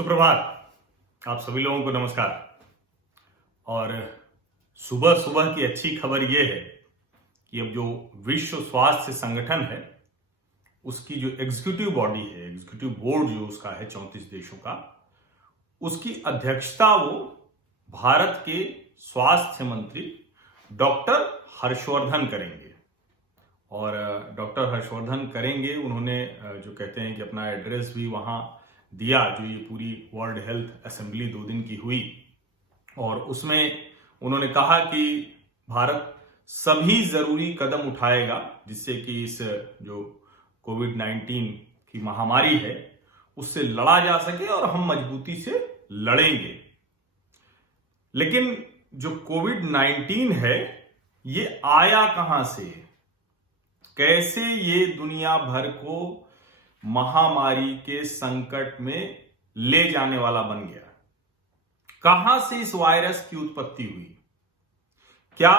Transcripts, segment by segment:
सुप्रभात। आप सभी लोगों को नमस्कार। और सुबह सुबह की अच्छी खबर यह है कि अब जो विश्व स्वास्थ्य संगठन है उसकी जो एग्जीक्यूटिव बॉडी है, एग्जीक्यूटिव बोर्ड जो उसका है 34 देशों का, उसकी अध्यक्षता वो भारत के स्वास्थ्य मंत्री डॉक्टर हर्षवर्धन करेंगे। और डॉक्टर हर्षवर्धन करेंगे, उन्होंने जो कहते हैं कि अपना एड्रेस भी वहां दिया, जो ये पूरी वर्ल्ड हेल्थ असेंबली 2 दिन की हुई, और उसमें उन्होंने कहा कि भारत सभी जरूरी कदम उठाएगा जिससे कि इस जो कोविड-19 की महामारी है उससे लड़ा जा सके और हम मजबूती से लड़ेंगे। लेकिन जो कोविड-19 है ये आया कहां से, कैसे ये दुनिया भर को महामारी के संकट में ले जाने वाला बन गया, कहां से इस वायरस की उत्पत्ति हुई, क्या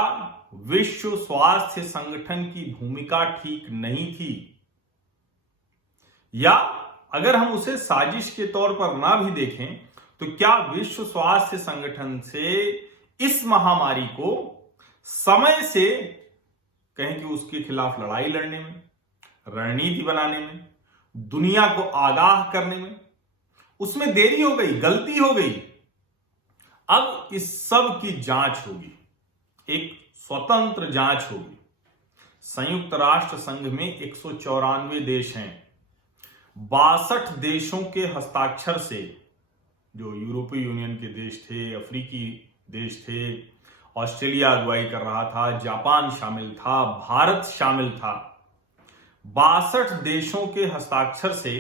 विश्व स्वास्थ्य संगठन की भूमिका ठीक नहीं थी, या अगर हम उसे साजिश के तौर पर ना भी देखें तो क्या विश्व स्वास्थ्य संगठन से इस महामारी को समय से कहें कि उसके खिलाफ लड़ाई लड़ने में, रणनीति बनाने में, दुनिया को आगाह करने में उसमें देरी हो गई, गलती हो गई। अब इस सब की जांच होगी, एक स्वतंत्र जांच होगी। संयुक्त राष्ट्र संघ में 194 देश हैं, 62 देशों के हस्ताक्षर से, जो यूरोपीय यूनियन के देश थे, अफ्रीकी देश थे, ऑस्ट्रेलिया अगुवाई कर रहा था, जापान शामिल था, भारत शामिल था, 62 देशों के हस्ताक्षर से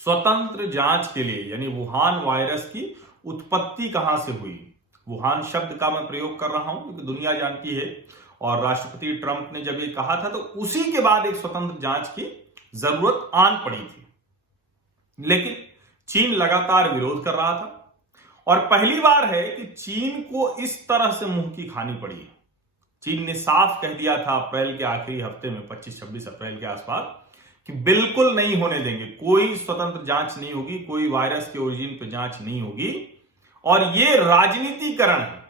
स्वतंत्र जांच के लिए, यानी वुहान वायरस की उत्पत्ति कहां से हुई, वुहान शब्द का मैं प्रयोग कर रहा हूं क्योंकि दुनिया जानती है, और राष्ट्रपति ट्रंप ने जब ये कहा था तो उसी के बाद एक स्वतंत्र जांच की जरूरत आन पड़ी थी। लेकिन चीन लगातार विरोध कर रहा था, और पहली बार है कि चीन को इस तरह से मुंह की खानी पड़ी। चीन ने साफ कह दिया था अप्रैल के आखिरी हफ्ते में, 25-26 अप्रैल के आसपास, कि बिल्कुल नहीं होने देंगे, कोई स्वतंत्र जांच नहीं होगी, कोई वायरस के ओरिजिन पे जांच नहीं होगी, और ये राजनीतिकरण है।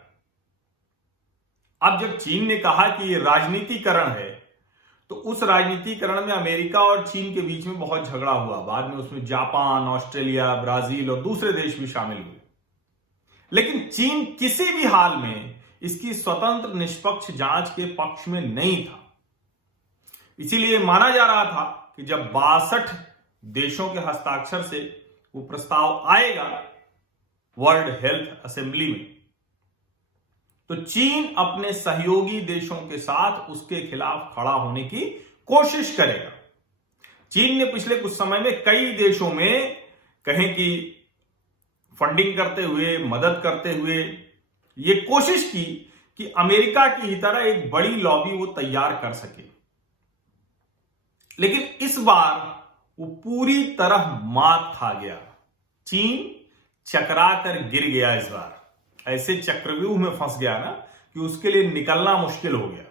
अब जब चीन ने कहा कि ये राजनीतिकरण है तो उस राजनीतिकरण में अमेरिका और चीन के बीच में बहुत झगड़ा हुआ। बाद में उसमें जापान, ऑस्ट्रेलिया, ब्राजील और दूसरे देश भी शामिल हुए। लेकिन चीन किसी भी हाल में इसकी स्वतंत्र निष्पक्ष जांच के पक्ष में नहीं था। इसीलिए माना जा रहा था कि जब 62 देशों के हस्ताक्षर से वो प्रस्ताव आएगा वर्ल्ड हेल्थ असेंबली में, तो चीन अपने सहयोगी देशों के साथ उसके खिलाफ खड़ा होने की कोशिश करेगा। चीन ने पिछले कुछ समय में कई देशों में कहें कि फंडिंग करते हुए, मदद करते हुए ये कोशिश की कि अमेरिका की ही तरह एक बड़ी लॉबी वो तैयार कर सके। लेकिन इस बार वो पूरी तरह मात खा गया। चीन चकरा कर गिर गया। इस बार ऐसे चक्रव्यूह में फंस गया ना कि उसके लिए निकलना मुश्किल हो गया।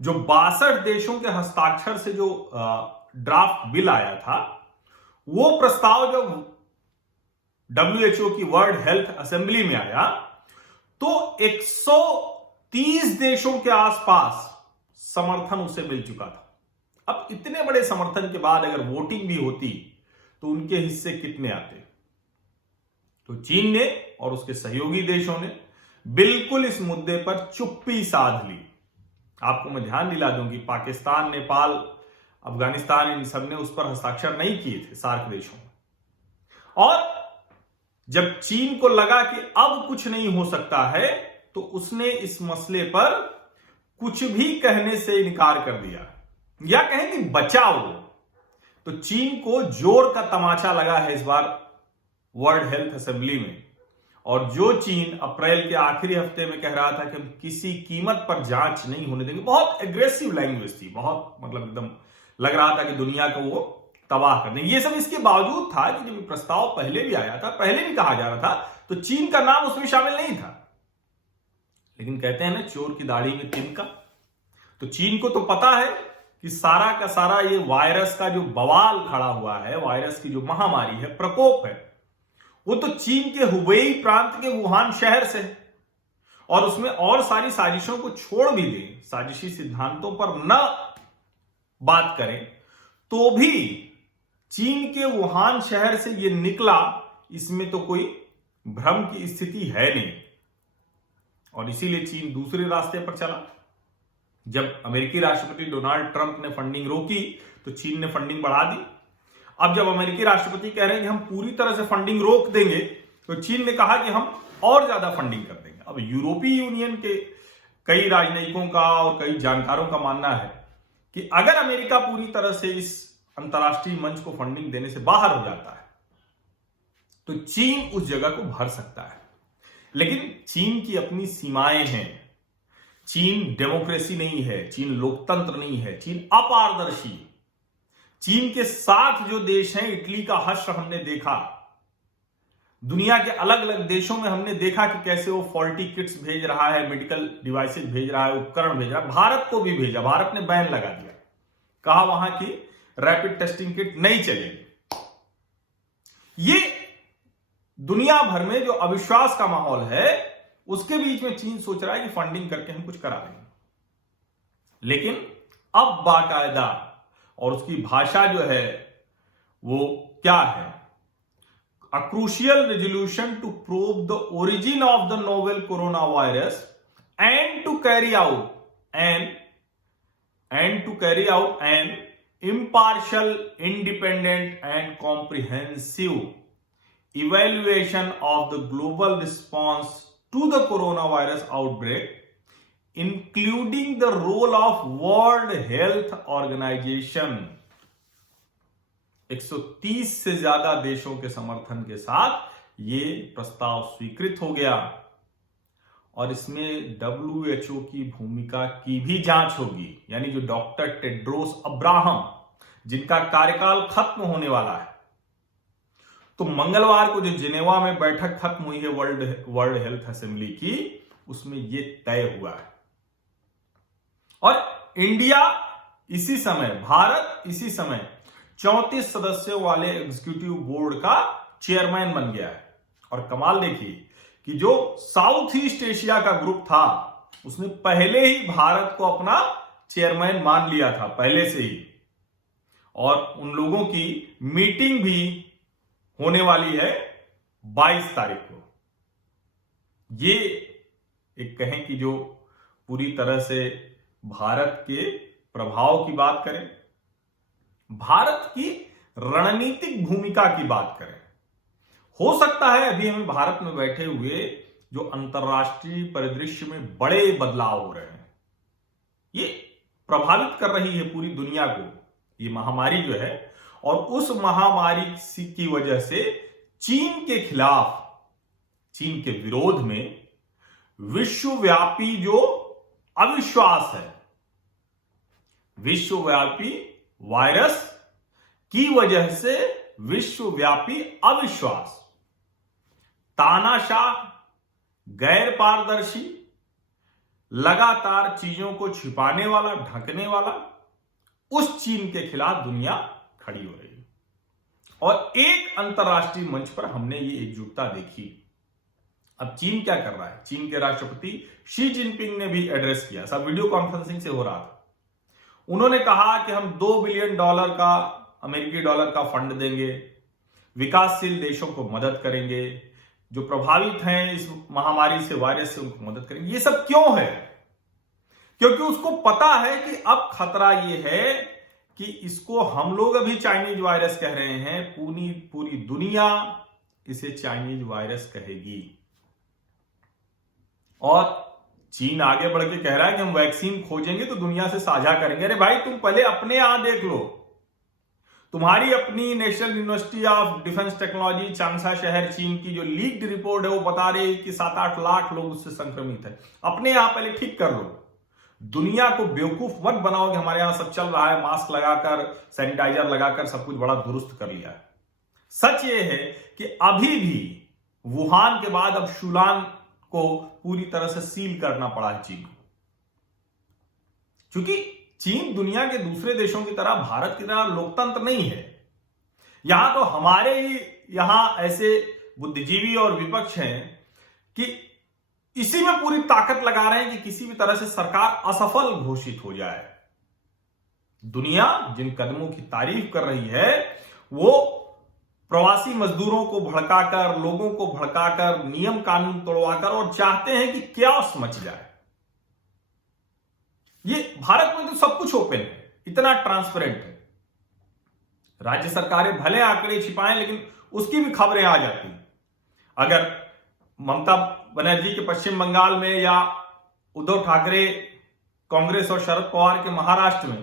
जो 62 देशों के हस्ताक्षर से जो ड्राफ्ट बिल आया था, वो प्रस्ताव जब WHO की वर्ल्ड हेल्थ असेंबली में आया तो 130 देशों के आसपास समर्थन उसे मिल चुका था। अब इतने बड़े समर्थन के बाद अगर वोटिंग भी होती तो उनके हिस्से कितने आते? तो चीन ने और उसके सहयोगी देशों ने बिल्कुल इस मुद्दे पर चुप्पी साध ली। आपको मैं ध्यान दिला दूं कि पाकिस्तान, नेपाल, अफगानिस्तान, इन सब ने उस पर हस्ताक्षर नहीं किए थे, सार्क देशों में। और जब चीन को लगा कि अब कुछ नहीं हो सकता है तो उसने इस मसले पर कुछ भी कहने से इनकार कर दिया, या कहें कि बचाव। तो चीन को जोर का तमाचा लगा है इस बार वर्ल्ड हेल्थ असेंबली में। और जो चीन अप्रैल के आखिरी हफ्ते में कह रहा था कि हम किसी कीमत पर जांच नहीं होने देंगे, बहुत एग्रेसिव लैंग्वेज थी, बहुत मतलब एकदम लग रहा था कि दुनिया को वो तबाह कर देंगे। ये सब इसके बावजूद था कि जब प्रस्ताव पहले भी आया था, पहले भी कहा जा रहा था, तो चीन का नाम उसमें शामिल नहीं था। लेकिन कहते हैं ना, चोर की दाढ़ी में तिनका। तो चीन को तो पता है कि सारा का सारा ये वायरस का जो बवाल खड़ा हुआ है, वायरस की जो महामारी है, प्रकोप है, वो तो चीन के हुबेई प्रांत के वुहान शहर से है। और उसमें और सारी साजिशों को छोड़ भी दें, साजिशी सिद्धांतों पर न बात करें, तो भी चीन के वुहान शहर से यह निकला, इसमें तो कोई भ्रम की स्थिति है नहीं। और इसीलिए चीन दूसरे रास्ते पर चला। जब अमेरिकी राष्ट्रपति डोनाल्ड ट्रंप ने फंडिंग रोकी तो चीन ने फंडिंग बढ़ा दी। अब जब अमेरिकी राष्ट्रपति कह रहे हैं कि हम पूरी तरह से फंडिंग रोक देंगे, तो चीन ने कहा कि हम और ज्यादा फंडिंग कर देंगे। अब यूरोपीय यूनियन के कई राजनयिकों का और कई जानकारों का मानना है कि अगर अमेरिका पूरी तरह से इस अंतर्राष्ट्रीय मंच को फंडिंग देने से बाहर हो जाता है तो चीन उस जगह को भर सकता है। लेकिन चीन की अपनी सीमाएं हैं। चीन डेमोक्रेसी नहीं है, चीन लोकतंत्र नहीं है, चीन अपारदर्शी। चीन के साथ जो देश हैं, इटली का हश्र हमने देखा, दुनिया के अलग अलग देशों में हमने देखा कि कैसे वो फॉल्टी किट्स भेज रहा है, मेडिकल डिवाइसेस भेज रहा है, उपकरण भेज रहा है। भारत को भी भेजा, भारत ने बैन लगा दिया, कहा वहां की रैपिड टेस्टिंग किट नहीं चलेगी। ये दुनिया भर में जो अविश्वास का माहौल है, उसके बीच में चीन सोच रहा है कि फंडिंग करके हम कुछ करा देंगे। लेकिन अब बाकायदा, और उसकी भाषा जो है वो क्या है, a crucial resolution to probe the origin of the novel coronavirus and to carry out an impartial, independent and comprehensive evaluation of the global response to the coronavirus outbreak, including the role of World Health Organization। 130 से ज्यादा देशों के समर्थन के साथ ये प्रस्ताव स्वीकृत हो गया और इसमें WHO की भूमिका की भी जांच होगी। यानी जो डॉक्टर टेड्रोस अब्राहम, जिनका कार्यकाल खत्म होने वाला है, तो मंगलवार को जो जिनेवा में बैठक खत्म हुई है वर्ल्ड हेल्थ असेंबली की, उसमें ये तय हुआ है। और इंडिया इसी समय, भारत इसी समय 34 सदस्यों वाले एग्जीक्यूटिव बोर्ड का चेयरमैन बन गया है। और कमाल देखिए कि जो साउथ ईस्ट एशिया का ग्रुप था, उसने पहले ही भारत को अपना चेयरमैन मान लिया था, पहले से ही। और उन लोगों की मीटिंग भी होने वाली है 22 तारीख को। ये एक कहें कि जो पूरी तरह से भारत के प्रभाव की बात करें, भारत की रणनीतिक भूमिका की बात करें, हो सकता है अभी हमें भारत में बैठे हुए जो अंतर्राष्ट्रीय परिदृश्य में बड़े बदलाव हो रहे हैं, ये प्रभावित कर रही है पूरी दुनिया को, ये महामारी जो है। और उस महामारी की वजह से चीन के खिलाफ, चीन के विरोध में विश्वव्यापी जो अविश्वास है, विश्वव्यापी वायरस की वजह से विश्वव्यापी अविश्वास, तानाशाह, गैर पारदर्शी, लगातार चीजों को छिपाने वाला, ढकने वाला, उस चीन के खिलाफ दुनिया खड़ी हो रही है। और एक अंतर्राष्ट्रीय मंच पर हमने ये एकजुटता देखी। अब चीन क्या कर रहा है? चीन के राष्ट्रपति शी जिनपिंग ने भी एड्रेस किया, सब वीडियो कॉन्फ्रेंसिंग से हो रहा था। उन्होंने कहा कि हम $2 बिलियन का, अमेरिकी डॉलर का फंड देंगे, विकासशील देशों को मदद करेंगे, जो प्रभावित हैं इस महामारी से, वायरस से, उनको मदद करेंगे। ये सब क्यों है? क्योंकि उसको पता है कि अब खतरा ये है कि इसको हम लोग अभी चाइनीज वायरस कह रहे हैं, पूरी दुनिया इसे चाइनीज वायरस कहेगी। और चीन आगे बढ़ के कह रहा है कि हम वैक्सीन खोजेंगे तो दुनिया से साझा करेंगे। अरे भाई, तुम पहले अपने यहां देख लो। तुम्हारी अपनी national university of defence technology Changsha शहर चीन की जो लीक्ड रिपोर्ट है, वो बता रही है कि 7-8 लाख लोग उससे संक्रमित है। अपने यहां पहले ठीक कर लो। दुनिया को बेवकूफ मत बनाओ कि हमारे यहां सब चल रहा है, मास्क लगाकर, सैनिटाइजर लगाकर सब कुछ बड़ा दुरुस्त कर लिया है। सच ये है कि अभी भी वुहान के बाद अब शुलान को पूरी तरह से सील करना पड़ा है चीन को, क्योंकि चीन दुनिया के दूसरे देशों की तरह, भारत की तरह लोकतंत्र नहीं है। यहां तो हमारे ही यहां ऐसे बुद्धिजीवी और विपक्ष हैं कि इसी में पूरी ताकत लगा रहे हैं कि किसी भी तरह से सरकार असफल घोषित हो जाए। दुनिया जिन कदमों की तारीफ कर रही है वो प्रवासी मजदूरों को भड़काकर, लोगों को भड़काकर, नियम कानून तोड़वाकर, और चाहते हैं कि क्या मच जाए। ये भारत में तो सब कुछ ओपन है, इतना ट्रांसपेरेंट है। राज्य सरकारें भले आंकड़े छिपाएं लेकिन उसकी भी खबरें आ जाती हैं। अगर ममता बनर्जी के पश्चिम बंगाल में या उद्धव ठाकरे कांग्रेस और शरद पवार के महाराष्ट्र में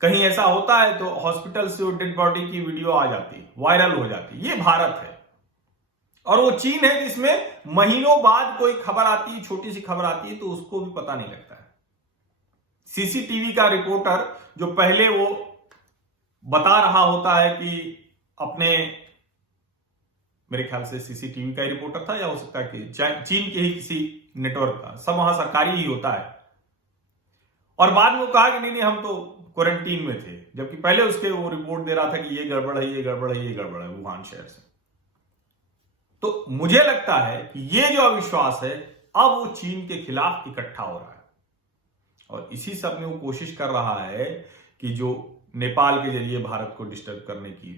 कहीं ऐसा होता है तो हॉस्पिटल से डेड बॉडी की वीडियो आ जाती, वायरल हो जाती। ये भारत है। और वो चीन है जिसमें महीनों बाद कोई खबर आती है, छोटी सी खबर आती है तो उसको भी पता नहीं लगता है। सीसीटीवी का रिपोर्टर जो पहले वो बता रहा होता है कि अपने, मेरे ख्याल से सीसीटीवी का ही रिपोर्टर था या हो सकता है कि चीन के ही किसी नेटवर्क का, सब वहां सरकारी ही होता है, और बाद में वो कहा कि नहीं हम तो क्वारंटीन में थे, जबकि पहले उसके वो रिपोर्ट दे रहा था कि ये गड़बड़ है, ये गड़बड़ है, ये गड़बड़ है वुहान शहर से। तो मुझे लगता है कि ये जो अविश्वास है अब वो चीन के खिलाफ इकट्ठा हो रहा है, और इसी सब में वो कोशिश कर रहा है कि जो नेपाल के जरिए भारत को डिस्टर्ब करने की,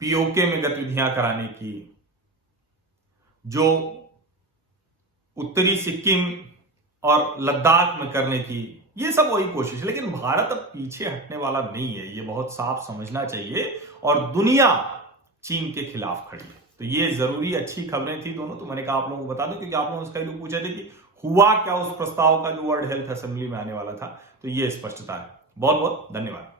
पीओके में गतिविधियां कराने की, जो उत्तरी सिक्किम और लद्दाख में करने की, ये सब वही कोशिश। लेकिन भारत अब पीछे हटने वाला नहीं है, ये बहुत साफ समझना चाहिए, और दुनिया चीन के खिलाफ खड़ी है। तो ये जरूरी अच्छी खबरें थी दोनों, तो मैंने कहा आप लोगों को बता दूं, क्योंकि आप लोगों से कई लोग पूछे थे कि हुआ क्या उस प्रस्ताव का जो वर्ल्ड हेल्थ असेंबली में आने वाला था। तो ये स्पष्टता है। बहुत बहुत धन्यवाद।